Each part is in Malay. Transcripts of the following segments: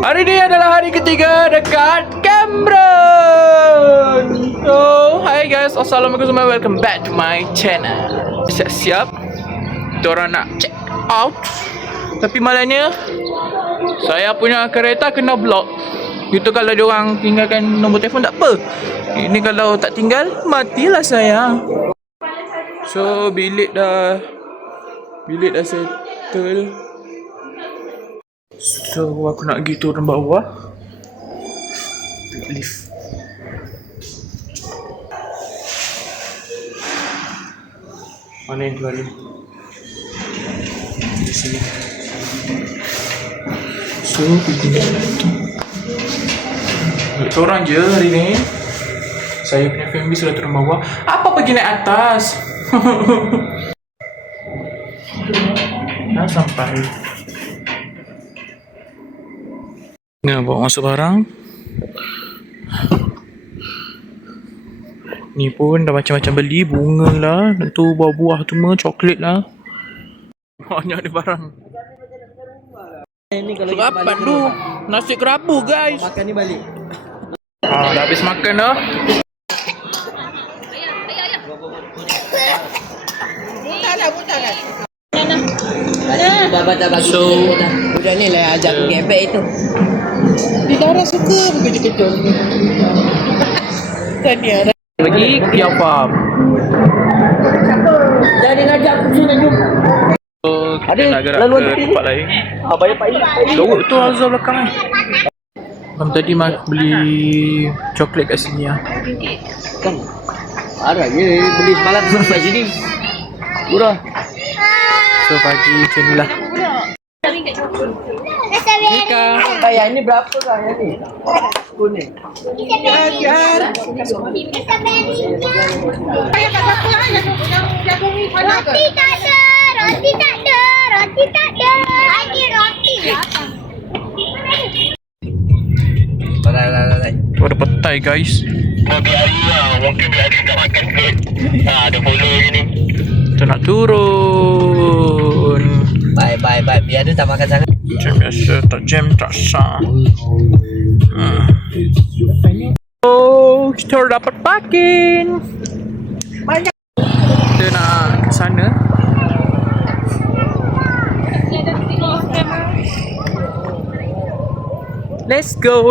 Hari ini adalah hari ketiga dekat Cameron. So, hi guys, assalamualaikum semua, welcome back to my channel. Siap-siap, diorang nak check out. Tapi malangnya, saya punya kereta kena block. Itu kalau diorang tinggalkan nombor telefon tak apa. Ini kalau tak tinggal, matilah saya. So, bilik dah settle. So, aku nak pergi turun bawah. Lift. Mana yang keluar ni? Di sini. So, kita seorang je hari ni. Saya punya family sudah turun bawah. Apa pergi naik atas? Dah sampai. Nah, bawa masuk barang. Ni pun dah macam-macam beli. Bunga lah. Tu buah-buah tu semua. Coklat lah. Banyak ada barang. Ni kalau Rapat tu. Nasi kerabu guys. makan ni balik. Dah habis makan dah. Baba tak bagi. So, budak ni lah ajak gebek itu. Di Dara suka berkejut-kejut. Tania. lagi kiapap. Jadi ngajak aku sini jumpa. So, kita Ada nak gerak laluan ke tepi tempat ni? lain. Bayar Pak Ip. Lorok tu Azhar belakang ni. Abang tadi beli coklat kat sini lah. Kan. Ada je beli semalam sampai sini. Murah. So pagi macam ni lah. Nika. Bayar ni berapa kah yang ni? Kuning. Biar. Roti tak ada. Ini roti lah. Alright. Tu ada petai guys. Ada follow je ni. Kita nak turun. Bye. Biar dia tak makan sangat. Macam biasa, tak jam, tak sah. Oh, kita dapat parking. Banyak. Kita nak ke sana. Let's go.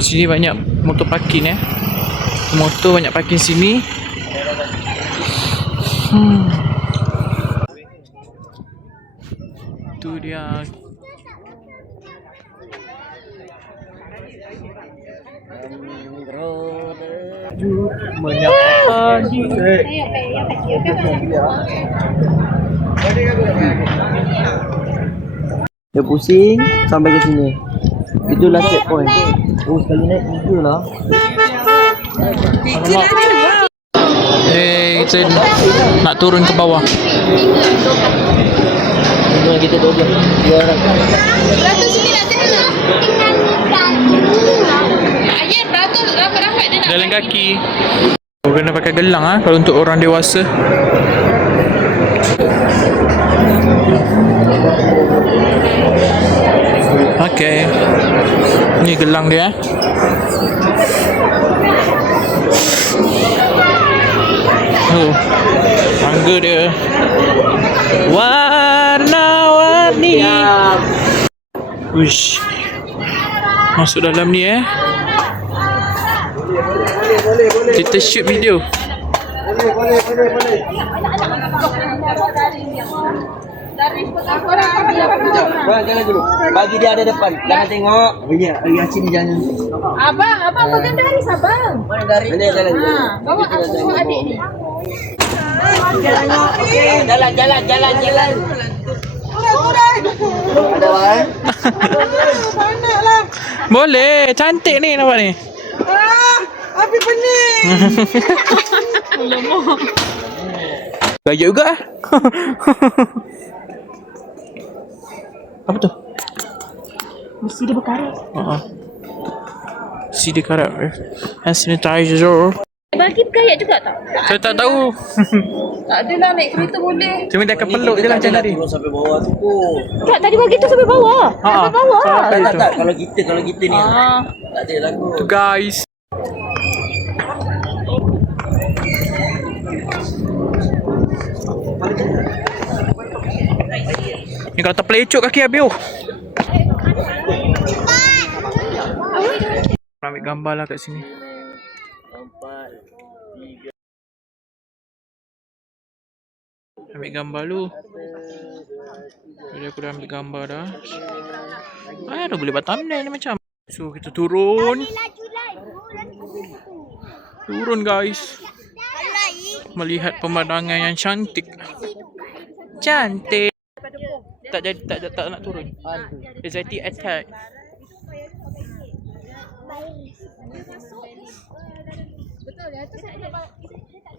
Sini banyak motor parking Motor banyak parking sini. Tu dia. Menyapa pagi. Dia pusing sampai ke sini. Itulah checkpoint. Oh, sekali naik tiga lah. Kita nak turun ke bawah. Ini kita dua orang. Jalan kaki. Kena pakai gelang kalau untuk orang dewasa. Okay. Ni gelang dia. Oh, tangga dia warna-warni. Uish. Masuk dalam ni Kita shoot video. Jangan dulu. Bagi dia ada depan. Jangan tengok. Banyak. Yasin ni jangan. Abang pegang dari abang. Mana dari? Jalan. Bawa adik ni. Jalan. Ada apa? Boleh, cantik ni nampak ni. Api pening. Gaya juga. Apa tu? Mesti dia berkarat. Si dia karat. Hand sanitizer. Bagi berkarat juga tak? Saya tak tahu. Tak adalah naik kereta boleh. Cuma dia akan peluk je lah macam tadi. Turun sampai bawah tu pun. Tak, tadi bagi tu sampai bawah. Sampai bawah. Tak. Kalau kita ni. Tak ada lah kot. Tu guys. Ni kalau tak pelecok kaki habis oh. Ambil gambar lah kat sini. 4, 3. Ambil gambar lu. Jadi aku dah ambil gambar dah. Dah boleh buat thumbnail ni macam. So kita turun. Turun guys. Melihat pemandangan yang cantik. Cantik. Tak jadi tak nak turun. Anxiety attack. Betul ya, tu saya ada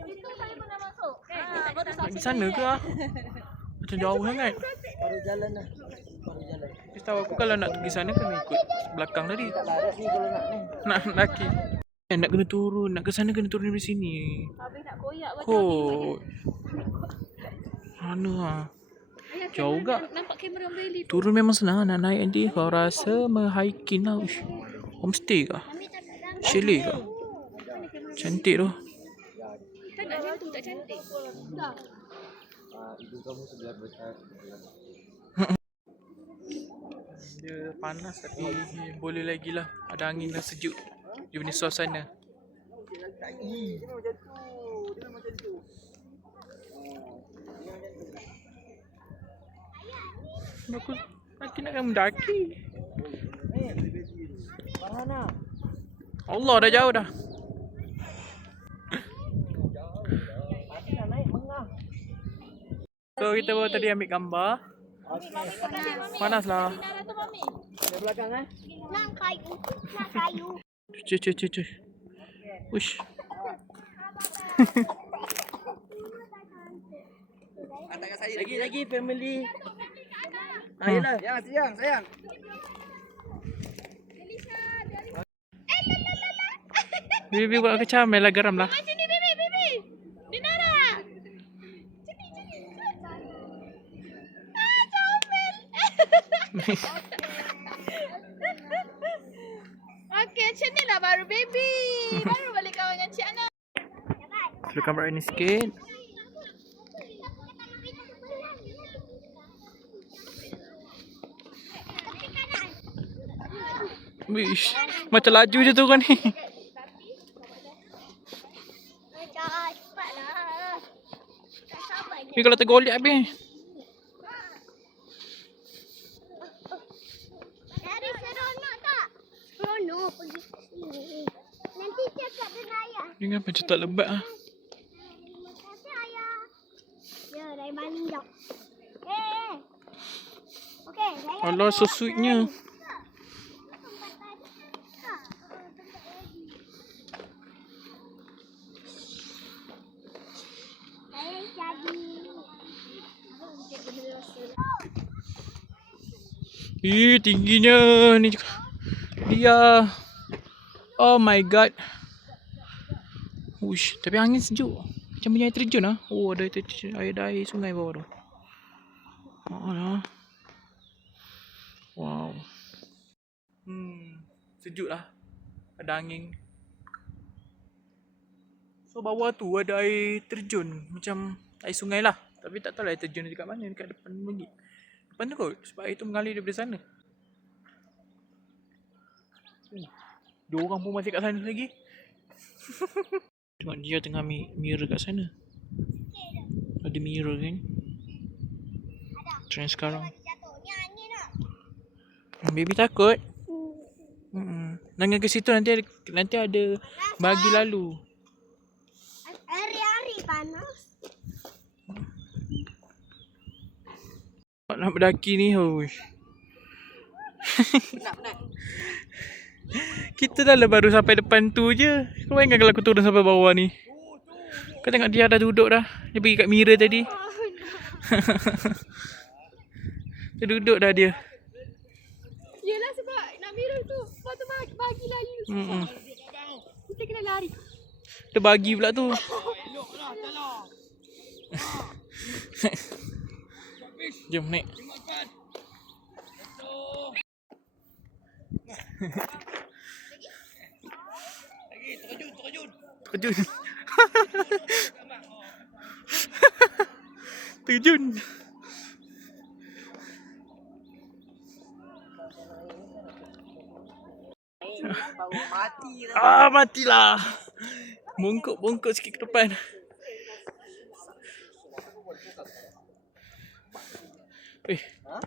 itu saya pernah masuk. Nak di sana ke ah? Macam jauh sangat. Baru jalan lah. Dia tahu aku kalau nak pergi sana kena ikut belakang tadi. Tak larat ni kalau nak ni. Nak laki. Nak kena turun, nak ke sana kena turun dari sini. Habis nak koyak macam Oh. Mana ah? Jauh gak? nampak kamera Beli. Turun memang senang nak naik nanti. Kau rasa hiking lah. Uish. Homestay kah? Chalet kah? Cantik tu. Tak nak macam tu, tak cantik. Ibu kamu sebelah besar. Dia panas tapi boleh lagi lah. Ada angin dan sejuk. Dia punya suasana. Aku nak mendaki. Mana? Allah dah jauh dah. So kita baru tadi ambil gambar. Panas lah. Di belakang eh? Nak kayu. Cuy. Ush. Lagi family. Ayolah. Sayang. Bibi buat kecam, Mela garam lah. Sini, Bibi. Dinara. Sini. Okey, macam ni lah baru baby. Baru balik kawan dengan Cik Ana. Turunkan berat ni sikit. Wish, macam laju je tu kan ni. Cepatlah. Tak sabar je. Ni kalau tergolek habis. Dari seronok tak? Seronok pergi ke sini. Nanti cakap dengan ayah. Ni kan macam tak lebat ah. Terima kasih ayah. Ya, dari maling jap. Okey, saya Allah, so sweetnya. Tingginya ni dia. Oh my god. Uish, tapi angin sejuk. Macam punya air terjun ah. Oh, ada air sungai bawah tu. Alah. Wow. Sejuk lah. Ada angin. So bawah tu ada air terjun. Macam air sungai lah. Tapi tak tahu lah air terjun dekat mana. Dekat depan lagi. Depan tu kot. Sebab air tu mengalir daripada sana. Dua orang pun masih kat sana lagi. Tengok dia tengah mirror kat sana. Ada mirror kan. Trend sekarang. Baby takut. Jangan ke situ, nanti ada bagi lalu. hari-hari panas. Nak berdaki ni, hoish. Kita dah lah baru sampai depan tu je. Kau bayangkan kalau aku turun sampai bawah ni. Kau tengok dia dah duduk dah. Dia pergi kat mirror tadi. Dia duduk dah dia. Yelah sebab nak mirror tu. Sebab tu bagi lari. Kita kena lari. Dia bagi pula tu. Jom naik. Terjun. Terjun. Matilah. Bongkok sikit ke depan.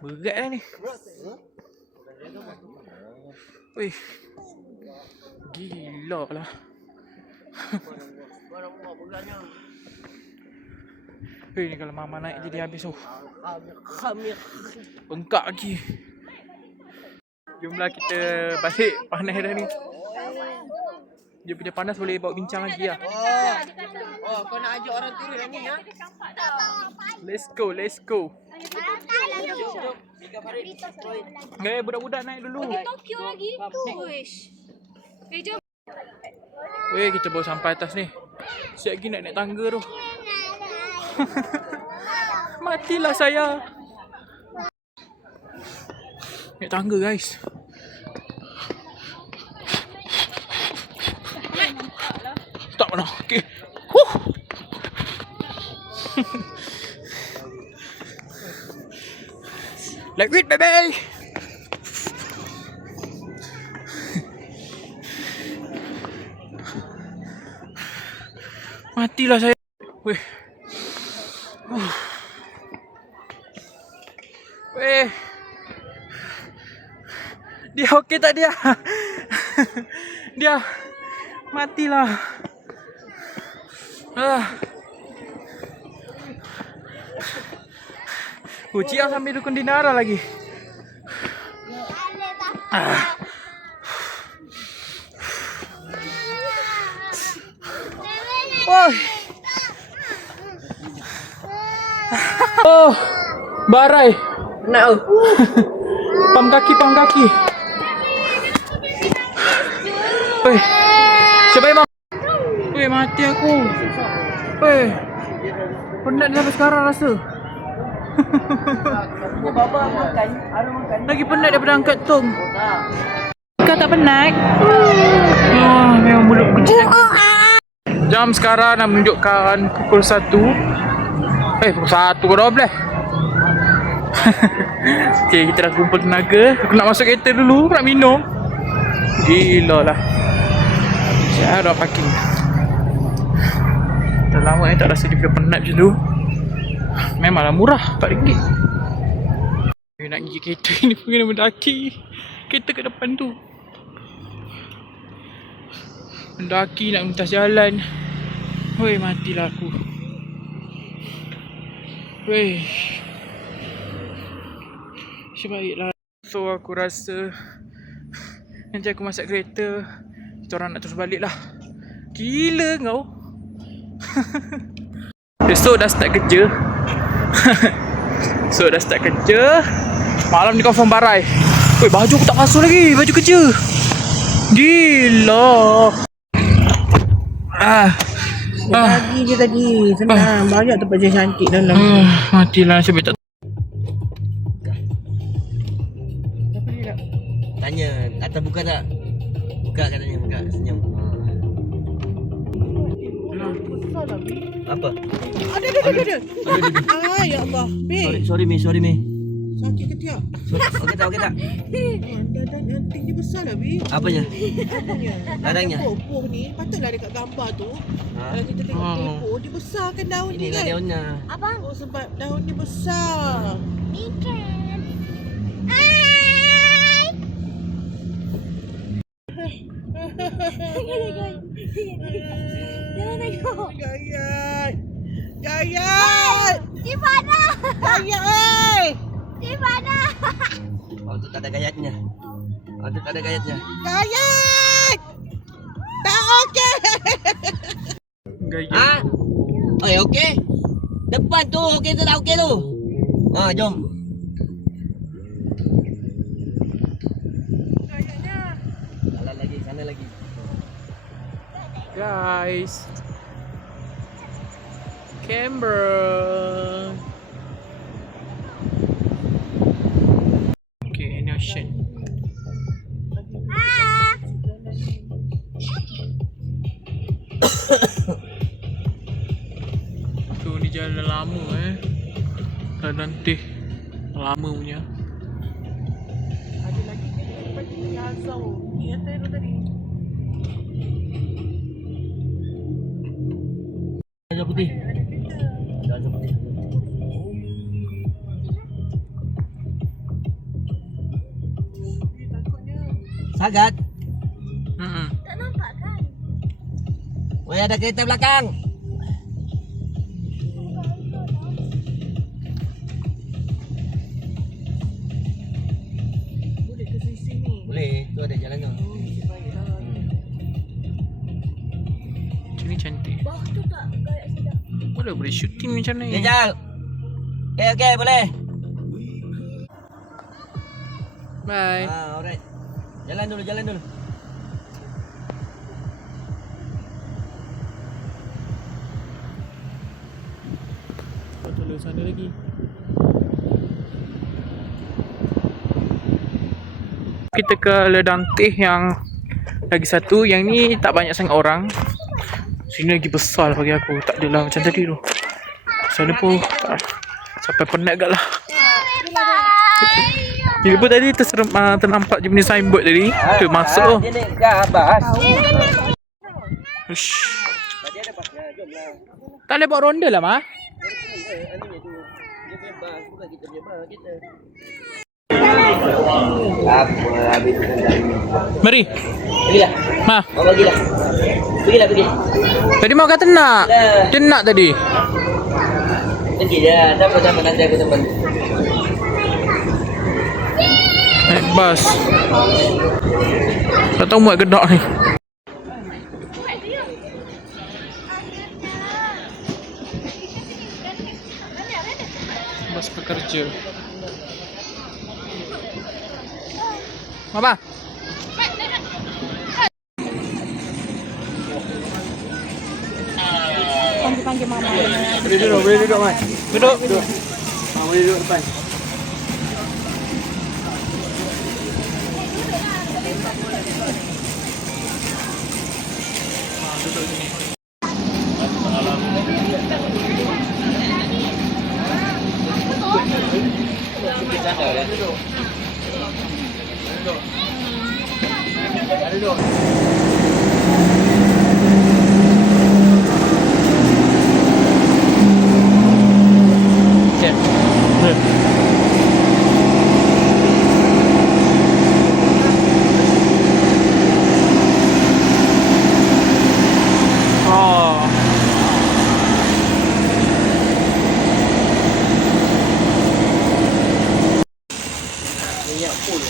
Berat lah ni. Gila lah. Ni kalau mama naik jadi habis tu. Bengkak lagi. Jomlah kita balik. Panas dah ni. Dia punya panas boleh bawa bincang lagi lah. Oh, kau nak ajak orang turun dah ni ya? Let's go. Budak-budak naik dulu. Tokyo lagi. Wish. Jom. Kita baru sampai atas ni. Siap lagi nak naik tangga tu. Matilah saya. Naik tangga guys. Tak mana. Okay. Like it baby. Matilah saya. Weh. Dia okey tak dia? Dia matilah. Ciam sambil dukun Dinara lagi. Oh, barai. Nak. Pam kaki. Siapa emang? Mati aku. Penat dah sampai sekarang rasa. Baba makan, Ara makan. Lagi penat daripada angkat tong. Kau tak penat? Memang mulut kecil. Jam sekarang nak menunjukkan pukul 1. Pukul 1 ke 12. Okay, kita dah kumpul tenaga. Aku nak masuk kereta dulu, nak minum. Gila lah. Saya dah parking. Dah lama tak rasa dia penat macam tu. Memanglah murah, RM4. Nak pergi kereta ni pun kena mendaki. Kereta kat depan tu. Mendaki nak mentas jalan. Matilah aku. Sebaiklah. So aku rasa nanti aku masuk kereta, kita orang nak terus balik lah. Gila kau. Besok dah start kerja. Malam ni confirm barai. Baju aku tak basuh lagi. Baju kerja. Gila. Pagi je tadi. Senang. Banyak tempat je cantik dalam. Matilah nasib tak. Tanya, atas buka tak? Buka katanya, buka. Senyum. Apa? Ada. Ya Allah. Sorry, Mi. Sakit ke tiap? Okey tak? Danting dia besar lah, Bi. Apanya? Ladangnya? Poh ni, patutlah dekat gambar tu. Kalau kita tengok poh, dia besarkan daun ni Inilah kan? daunnya. Abang. Oh, sebab daun dia besar. Ikan. Jangan tengok. Gayat! Sifana. Gayat! Sifana. Oh, tu tak ada gayatnya. Gayat! Tak okey! Gaya. Oh, okey. Depan tu, okey tu tak okey tu. Jom. Sana lagi. Guys. Canberra. Okay, any ocean. Tu ni jalan lama Dan nanti lama punya. Ada lagi ke depan ni Azau. Ni yang tadi. Gajah putih. Gajah putih. Takutnya. Sagat. Tak nampak kan? Weh, ada kereta belakang. Boleh ke sini? Boleh, tu ada jalan tu. Nasib baiklah. Macam ni cantik. Bawah tu tak gayak sedap. Boleh shooting macam ni. Jajal. Okey, boleh. Bye. Alright. Jalan dulu. Tolong sana lagi. Kita ke Ledantih yang lagi satu. Yang ni tak banyak sangat orang. Sini lagi besar lah bagi aku. Tak adalah macam tadi tu. Sana pun tak, sampai penat agak lah. Bila pun tadi ternampak je punya signboard tadi. Tu masuk tu. Dia naik ke atas. Ush. Tadi ada pasnya, jomlah. Tak boleh buat ronda lah, Ma. Aninya tu. Dia punya bas, bukan kita punya bas, kita. Apa habis Mari. Pergilah. Ma. Mau bagilah. Pergi. Tadi mau kata nak. Dia nak tadi. Pergi dah. Sama-sama nanti aku teman. Naik bas. Tak tahu muat gedak ni. Bas pekerja. Mama. Panggil mama. Boleh duduk, Mat. Duduk. Boleh duduk depan. Oh. Minyak pun.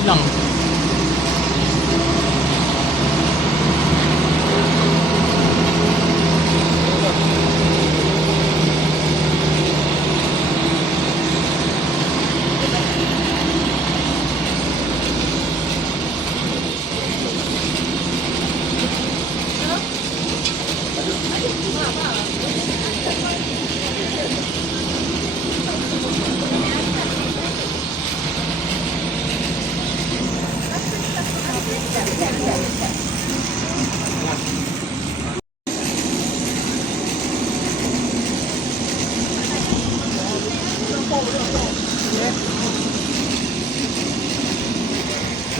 hilang.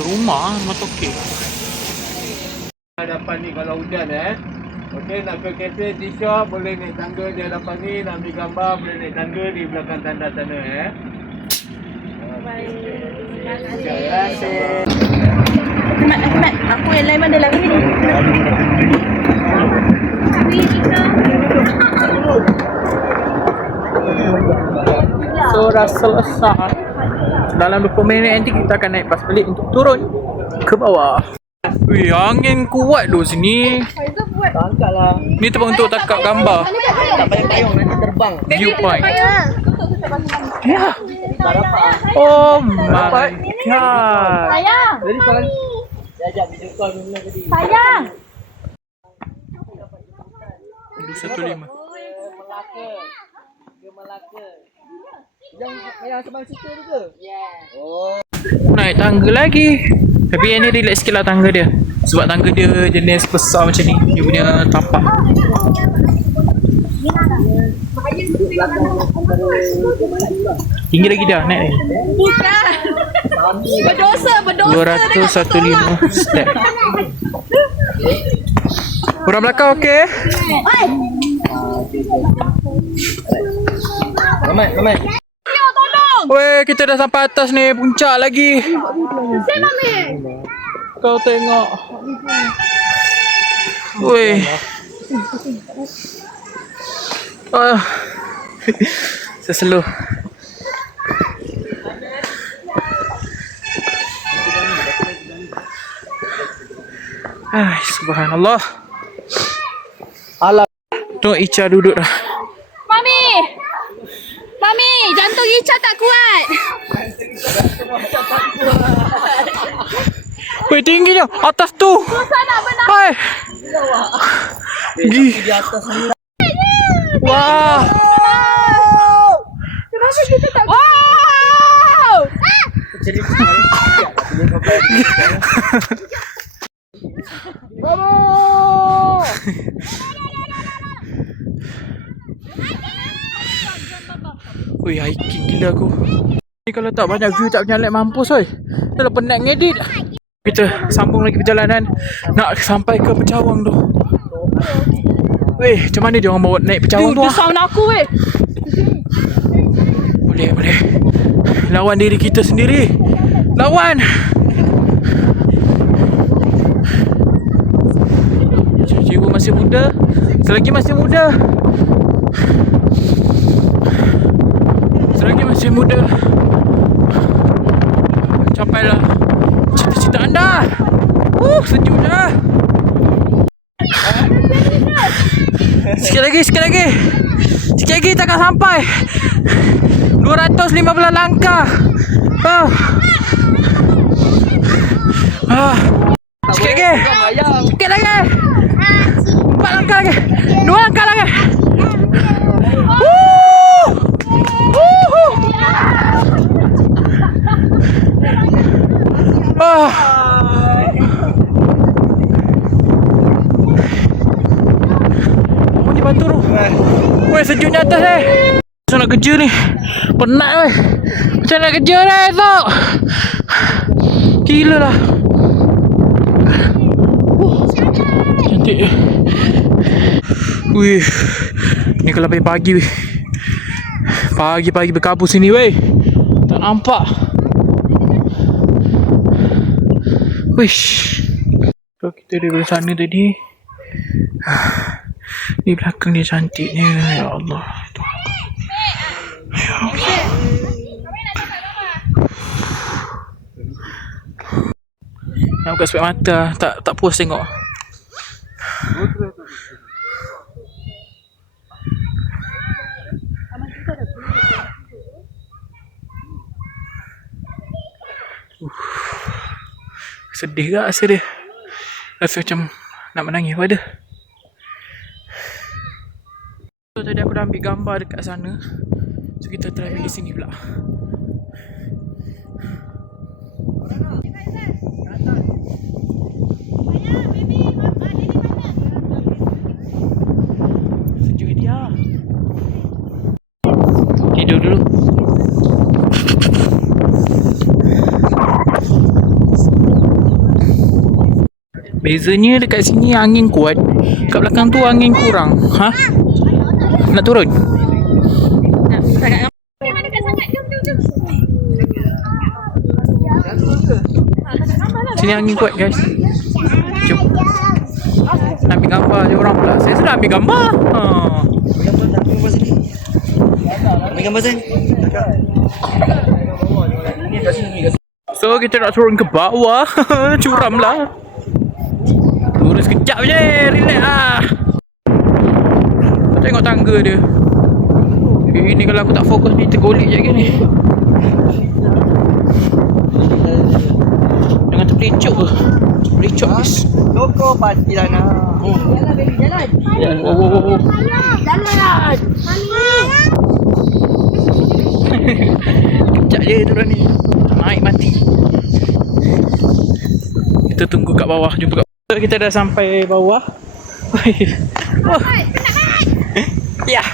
Rumah Matoke. Hadapan ni kalau hujan Okey, nak ke kafe T-shop boleh naik tangga di hadapan ni, nak ambil gambar boleh naik tangga di belakang tanda sana Ahmad, aku yang lain mana lagi ni? So dah selesai. Dalam 20 minit nanti kita akan naik pas balik untuk turun ke bawah. Wih, angin kuat doh sini. Angkatlah. Ni tempat untuk tangkap gambar. Tak payung-payung nanti terbang. Viewpoint. Ya. Tak dapat. Oh my god. Sayang. Jadi kalau dia ajak video call dulu tadi. Sayang. 215. Melaka. Dia Melaka. Yang sebang situ tu ke? Yeah. Oh. Naik tangga lagi. Tapi yang ni relax sikit lah tangga dia. Sebab tangga dia jenis besar macam ni. Dia punya tapak. Tinggi lagi dah naik ni. Berdosa 215 step. Orang belakang okey? Ramai. Weh, kita dah sampai atas ni, puncak lagi. Kau tengok. Weh. Seslow. Subhanallah. Alah. Tengok Ica duduk dah. Mami, jantung Ica tak kuat. Weh, tingginya. Atas tu. Susah nak bernafas. Hai. Di atas ni. Wah. Kenapa kita tak kuat? Wow! Jadi Wih, hiking gila aku. Ni kalau tak banyak view tak punya lag mampus oi. Dah lah penat ngedit. Kita sambung lagi perjalanan nak sampai ke Pecawang tu. Weh, macam mana dia orang bawa naik Pecawang tu? Dia sound aku weh. Boleh. Lawan diri kita sendiri. Lawan. Jiwa masih muda. Selagi masih muda. Selagi masih muda. Capailah cita-cita anda. Sejuk dah. Sikit lagi. Sikit lagi takkan sampai. 215 langkah. Sikit lagi. 4 langkah lagi. 2 langkah lagi. Apa ni batu tu? Weh, sejuknya atas ni. Macam nak kerja ni. Penat weh. Macam nak kerja ni esok. Gila lah. Cantik. Wih. Ni kalau pagi weh. Pagi-pagi berkabut sini weh. Tak nampak. Wish. So kita dari sana tadi. Ni belakang dia cantiknya. Ya Allah. Ya Allah. Nak buka spek mata. Tak puas tengok. Sedih tak rasa dia? Rasa macam nak menangis pada. So tadi aku dah ambil gambar dekat sana. So kita try ambil di sini pula. Sejuk dia. Tidur dulu. Bezanya dekat sini angin kuat, kat belakang tu angin kurang. Ha? Nak turun? Mana dekat sangat. Jom. Sini angin kuat guys. Jom. Nak ambil gambar je orang pula. Saya sudah ambil gambar. Ha. Ambil gambar Zain. So kita nak turun ke bawah. Curam lah. Turun sekejap je. Relax lah. Tengok tangga dia. Ini kalau aku tak fokus ni tergolik je lagi ni. Jangan terpelicuk ke. Pelicuk guys. Loko pasti lah nak. Jalan baby, jalan. Oh. Jalan. Kejap je turun ni. Naik mati. Kita tunggu kat bawah. Jumpa kat bawah. Kita dah sampai bawah. Oh. Ya.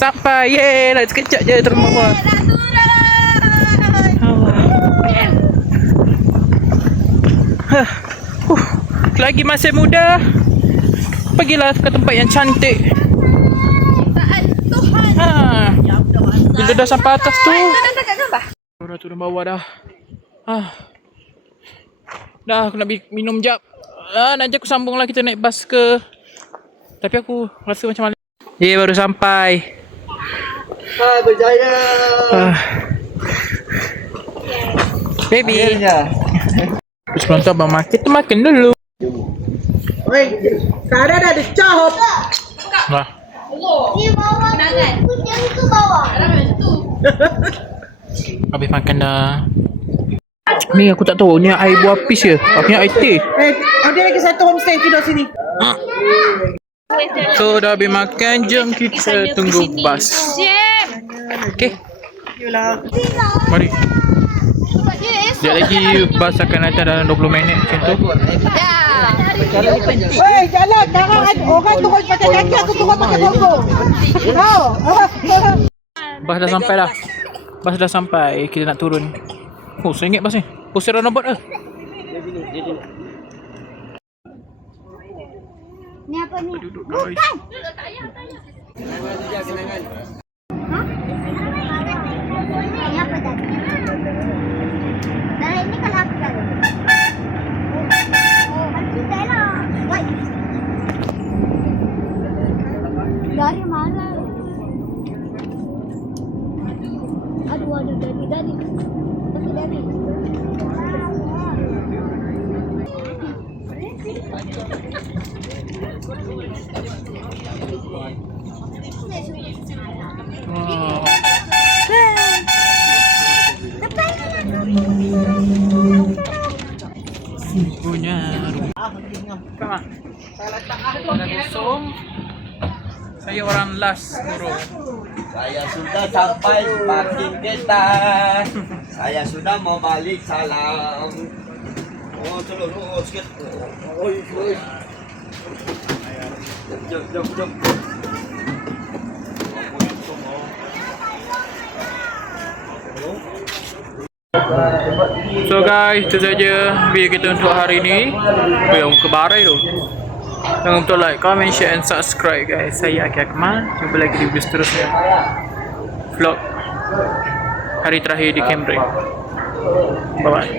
Sampai. Yeay. Lagi sekejap je turun bawah. Lagi masih muda. Pergilah ke tempat yang cantik. Bila dah sampai atas tu, dah turun bawah dah. Dah aku nak minum jap. Nanti aku sambung lah, kita naik bas ke. Tapi aku rasa macam malas. Baru sampai. Berjaya. Baby. Sebelum tu abang makan, kita makan dulu. Oi, sekarang dah ada cahop. Wah. Di bawah tu, yang tu bawah. Habis makan dah. Ni aku tak tahu, ni air buah pis ke? Aku punya air teh. Ada lagi satu homestay tidur sini. So dah habis makan, jom kita tunggu bas. Okay. Mari. Sekejap lagi bas akan datang dalam 20 minit macam tu. Oi, jalan. Jangan orang turun pakai kaki, aku turun pakai punggung. Bas dah sampai dah. Bas dah sampai, kita nak turun. Oh, RM1 bas ni. Oh, serang nombor dah. Ni apa ni? Duduk guys. Ni apa tadi? Dari ini kalau aku tahu. Kita lah. Dari mana? Aduh, dari. Wow. Punya rumah. Dah kosong. Saya orang last turun. Saya sudah sampai parking kereta. Saya sudah mau balik salam. Oh, tolong sikit. Oi. Jom. So guys, itu saja video kita untuk hari ini. Yang ke barai tu. Jangan lupa like, comment, share and subscribe guys. Saya Aki Akmal. Jumpa lagi di video seterusnya. Vlog hari terakhir di Cambridge. Bye bye.